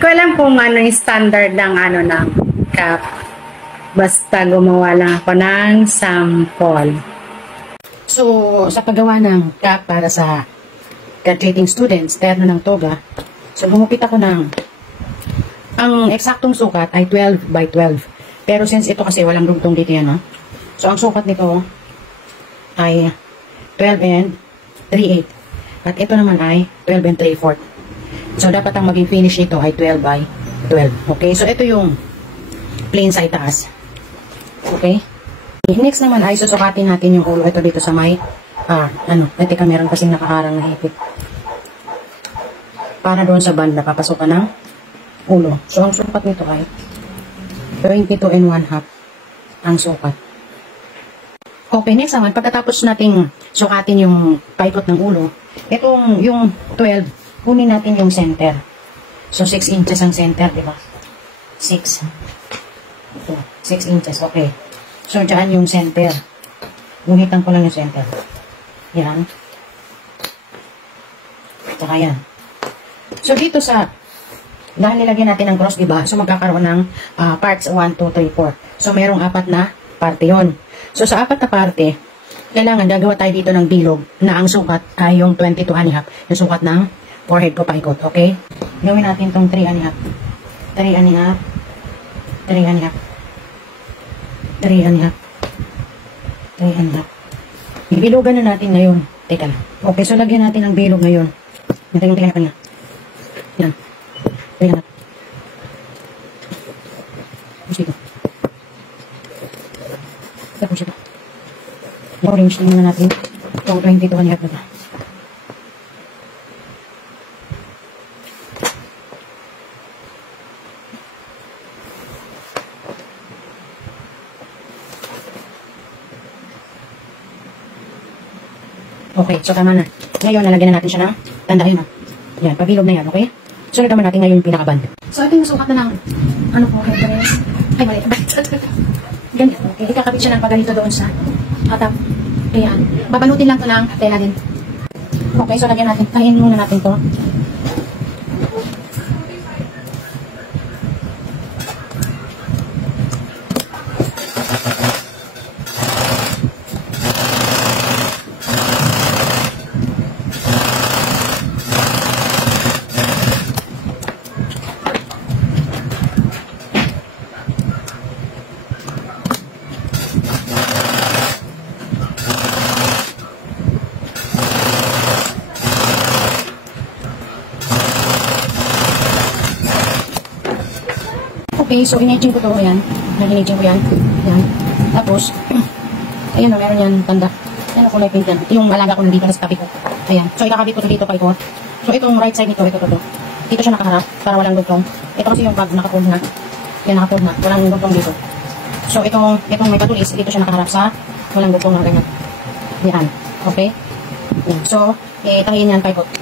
ko alam kung ano yung standard ng ng cup. Basta gumawa lang ako ng sample. So, sa paggawa ng cup para sa graduating students, terno ng toga, so gumupit ako ng, ang eksaktong sukat ay 12 by 12. Pero since ito kasi walang rugtong dito yan, no? So ang sukat nito ay 12 and 3/8. At ito naman ay 12 and 3/4. So dapat ang maging finish nito ay 12 by 12. Okay, so ito yung plain sa itaas. Okay? Next naman ay susukatin natin yung ulo. Ito dito sa may, teka, meron kasing nakaharang na hipit. Para doon sa banda, papasukan ng ulo. So, ang sukat nito ay 22 and 1/2 ang sukat. Okay, next naman, pagkatapos nating sukatin yung paikot ng ulo, itong, yung 12, kunin natin yung center. So, 6 inches ang center, di ba? 6. Ito, 6 inches, okay. So, dyan yung center. Guhitan ko lang yung center. Yan. Tsaka yan. So, dito sa, dahil nilagyan natin ng cross, diba? So, magkakaroon ng parts 1, 2, 3, 4. So, merong 4 na parte yon. So, sa 4 na parte, kailangan gagawa tayo dito ng bilog na ang sukat ay yung 22.5. Yung sukat ng forehead ko paikot. Okay? Gawin natin itong 3.5. 3.5. 3.5. 3.5. 3.5. Ibilogan na natin ngayon. Teka lang. Okay, so lagyan natin ng bilog ngayon. Tingnan niya. Yan. 3.5. Tapos dito. Tapos dito. I-orange na natin. Itong 22.5 na ba? Okay, so tama na. Ngayon, nalagyan na natin siya ng tanda. Ayun na. Yan, pabilog na yan, okay? Sunod naman natin ngayon yung pinakaband. So, ito yung sukat na ng, ay, mali. Ganyan, okay. Ikakabit siya ng paganito doon sa atap. Ayan. Babalutin lang ito ng tela din. Okay, so lagyan natin. Tahin muna natin ito. Okay, so in-edging ko to, ayan. In-edging ko yan. Ayan. Tapos, ayan o, meron yan tanda. Ayan o, kulay pink yan. Ito yung alaga ko nandito sa tabi ko. Ayan. So, ikakabit ko dito pa ito. So, itong right side nito, ito. Dito siya nakaharap para walang dugtong. Ito kasi yung pag nakapull na. Yan, nakapull na. Walang dugtong dito. So, itong may patulis, dito siya nakaharap sa walang dugtong na ganyan. Yan. Okay? Ayan. So, tahiin yan paikot.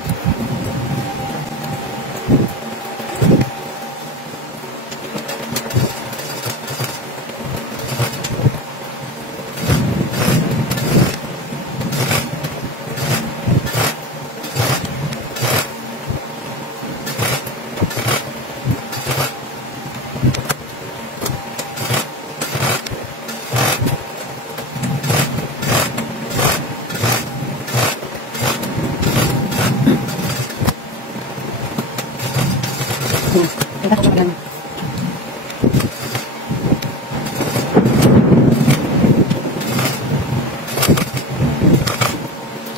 Kita ko lang.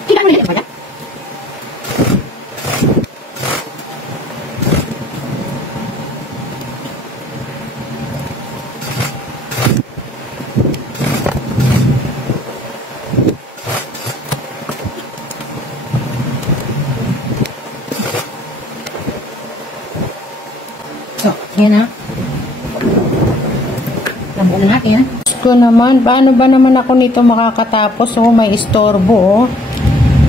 Kita mo nila ba? So, yan na. Lambo na natin. Ko naman, paano ba naman ako nito makakatapos? Oh, may istorbo, oh.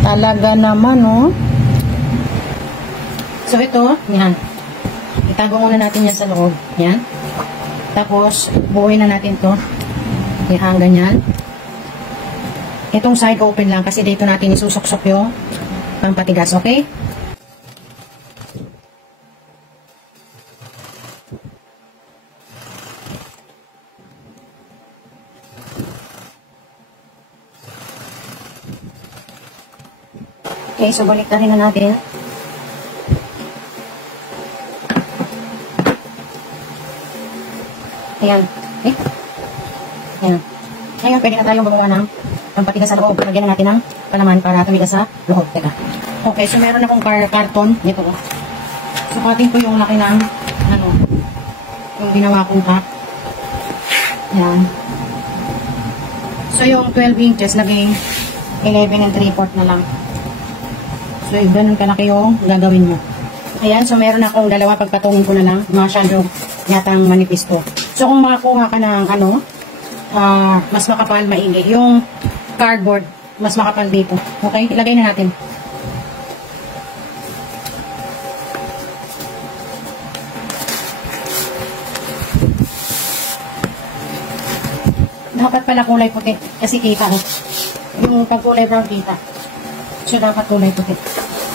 Talaga naman, oh. So, ito, yan. Itago muna natin yan sa loob. Yan. Tapos, buuin na natin to. Yan, ganyan. Itong side open lang kasi dito natin isusuksok yung pampatigas, okay? Okay, so baliktarin na natin. Ayan. Okay. Ayan. Ngayon, pwede na tayong gumawa ng pampatigas sa loob. Lagyan na natin ng palaman para tumigas sa loob. Teka. Okay, so meron akong karton. Ito ko. Sukatin ko yung laki ng yung ginawa kong cup. Ayan. So, yung 12 inches, naging 11 and 3/4 na lang. So, ganun kalaki yung gagawin mo. Ayan, so meron akong dalawa. Pagpatungin ko na lang. Masyado yatang manipis to. So, kung makakuha ka ng mas makapal, maigi. Yung cardboard, mas makapal dito. Okay, ilagay na natin. Dapat pala kulay puti. Kasi kita ko. Yung pagkulay brown kita. So, dapat kulay puti.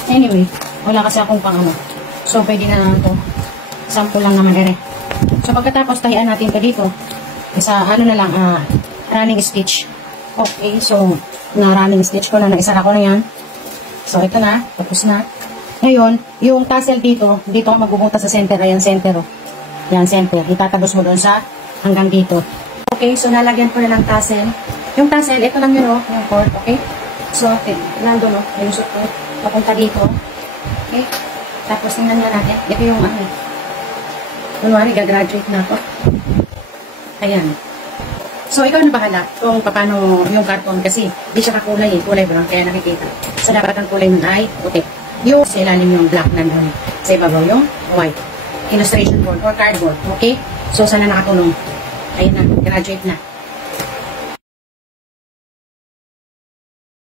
Anyway, wala kasi akong pang So, pwede na lang ito. Sample lang naman ere. So, pagkatapos tahian natin ito dito. Isa, running stitch. Okay, so, running stitch ko na. Naisara ko na yan. So, ito na. Tapos na. Ngayon, yung tassel dito ako magbubutas sa center. Ayan, center. Yan, center. Itatagos mo doon sa hanggang dito. Okay, so nalagyan ko na ng tassel. Yung tassel, ito lang yun, yung cord, okay? So, nandun, ayusot ko. Papunta dito. Okay? Tapos, tingnan nga natin. Ito yung, kunwari, gagraduate na ako. Ayan. So, ikaw na bahala kung paano yung karton kasi di siya kakulay, kulay brown, kaya nakikita. So, dapat ang kulay nun ay puti. Yung sa ilalim yung black na doon. Sa ibabaw yung white. Illustration board or cardboard, okay? So, sana nakatulong. Ayun na, graduate na.